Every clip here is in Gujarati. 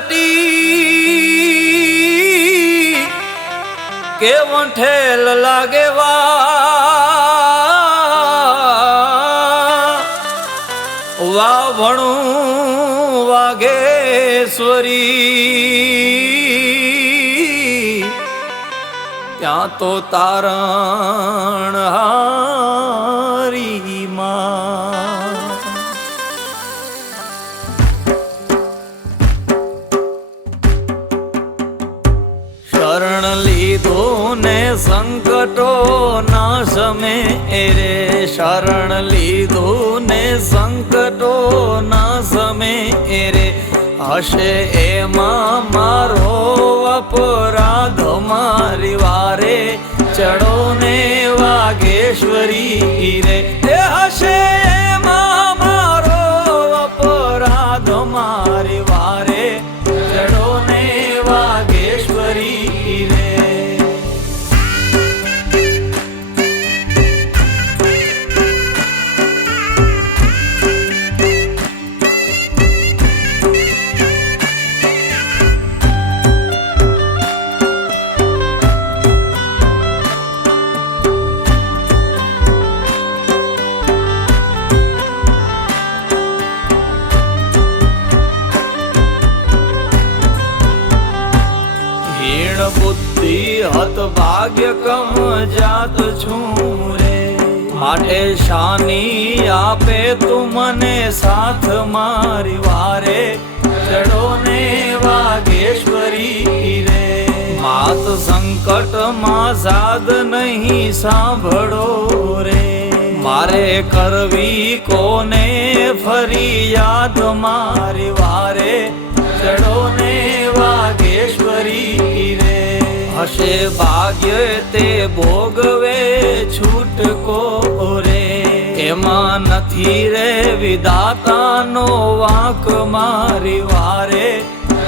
લટી કે વંઠેલ લાગે વા ભણું વાઘેશ્વરી ત્યાં તો તારણ હારી માં શરણ લીધો ને સંકટો ના સમે રે શરણ લીધો ને સંકટો ના સમે રે હશે એમાં મારો અપરાધ મારી વારે ચડો ને વાઘેશ્વરી રે હશે એમાં મારો અપરાધ મારી વારે ચડો ને વાઘેશ્વરી રે બુદ્ધિ હત ભાગ્ય કમ જાત છું રે માટે શાની આપે તું મને સાથ મારી વારે ચડો ને વાઘેશ્વરી રે માત સંકટ માં સાધ નહીં સાંભળો રે મારે કરવી કોને ફરિયાદ મારી વારે ચડો ને વાઘેશ્વરી રે હશે ભાગ્ય તે ભોગવે છૂટકો રે એમાં નથી રે વિધાતાનો વાંક મારી વારે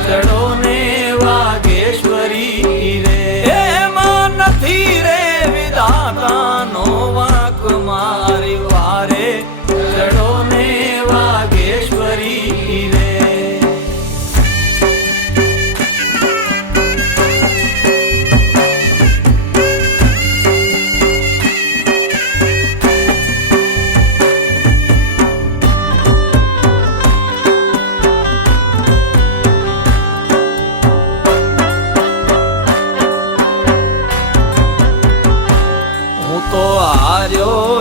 ચડો ને વાઘેશ્વરી રે એમાં નથી રે વિધાતાનો વાંક મારી વારે ચડો ને વાઘેશ્વરી રે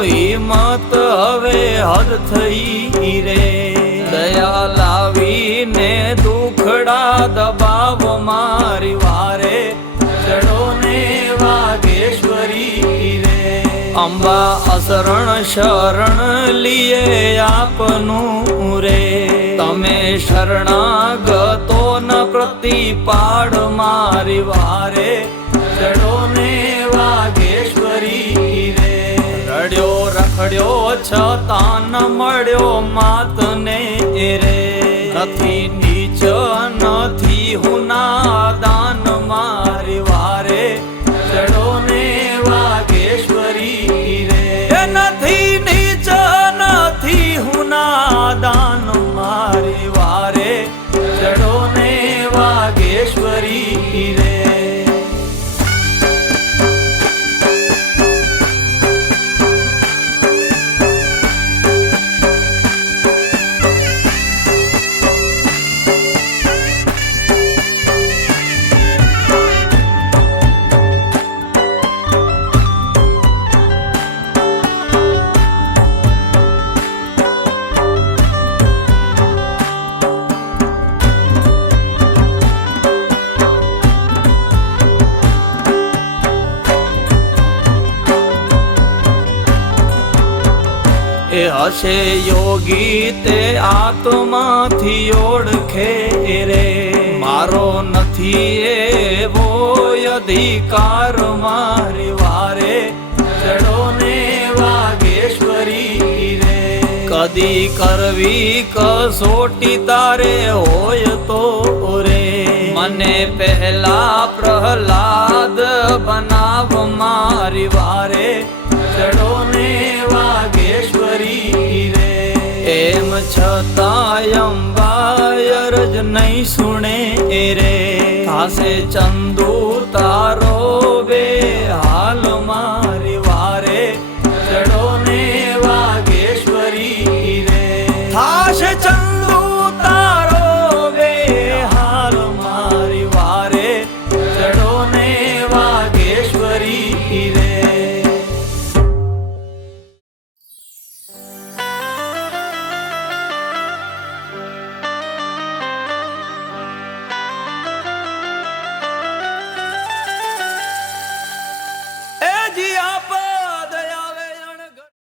હિંમત હવે હદ થઈ રે દયા લાવીને દુખડા દબાવ મારી વારે ચડો ને વાઘેશ્વરી રે અંબા અશરણ શરણ લીએ આપનું રે તમે શરણાગતો ન પ્રતિપાડ મારી વારે ચડો ને વાઘેશ્વરી રે રડ્યો રખડ્યો છતાં ન મળ્યો માતને રે નથી નીચ નથી હું નાદાન મારી વારે ચડો ને વાઘેશ્વરી રે નથી નીચ નથી હું નાદાન મારી વારે ચડો ને વાઘેશ્વરી રે એ હશે યોગી તે આત્માથી ઓળખે રે મારો નથી એવો અધિકાર મારી વારે ચડો ને વાઘેશ્વરી રે કદી કરવી કસોટી તારે હોય તો રે મને પહેલા પ્રહલાદ બનાવ મારી વારે ચડો ને વાઘેશ્વરી રે એમ છતાં અંબાય અરજ નહીં સુણે રે થાશે ચંદુ તારો બે હાલ મારી વારે ચડો ને વાગેશ્વરી રે થાશે ચંદુ